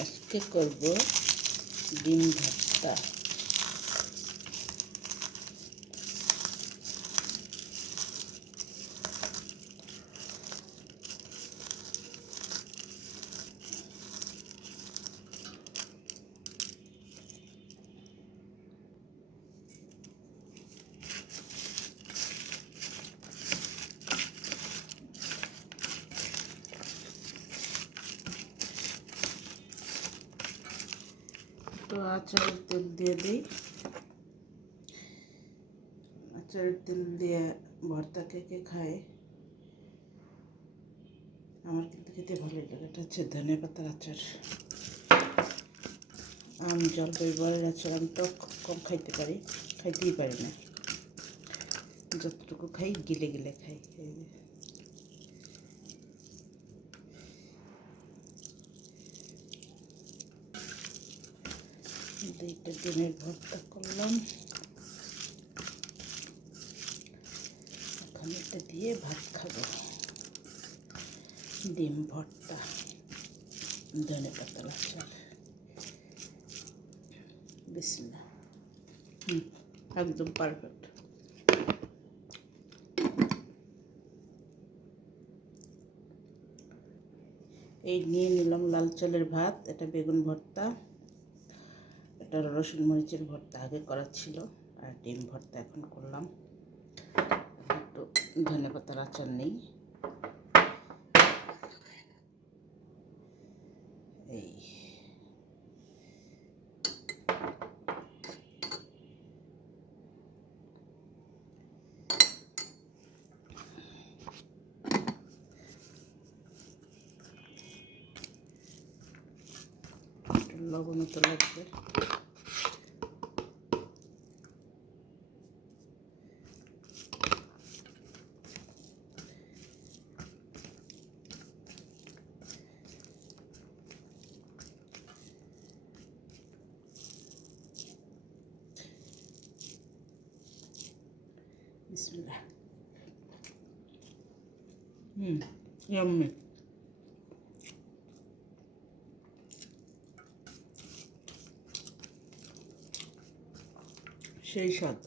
আজকে করব ডিম ভর্তা। তো আচারের তেল দিয়ে দিই। আচারের তেল দিয়ে ভর্তা কে কে খায়? আমার কিন্তু খেতে ভালোই লাগে। এটা হচ্ছে ধনে পাতার আচার। জলপাই বড়ের আচার আমি তো খুব কম খাইতেই পারি না। যতটুকু খাই গিলে গিলে খাই। দুইটা ডিমের ভর্তা করলাম। এখন এটা দিয়ে ভাত খাবো। ডিম ভর্তা, ধনে পাতার আচার। বিসমিল্লাহ। একদম পারফেক্ট। এই নিয়ে নিলাম লাল চালের ভাত, এটা বেগুন ভর্তা, এটা রসুন মরিচের ভর্তা আগে করা ছিল, আর ডিম ভর্তা এখন করলাম। একটু ধনে পাতার আচার নেই। এই লবণ তো লাগবে। বিসমিল্লাহ। ইয়াম্মি। সেই স্বাদ।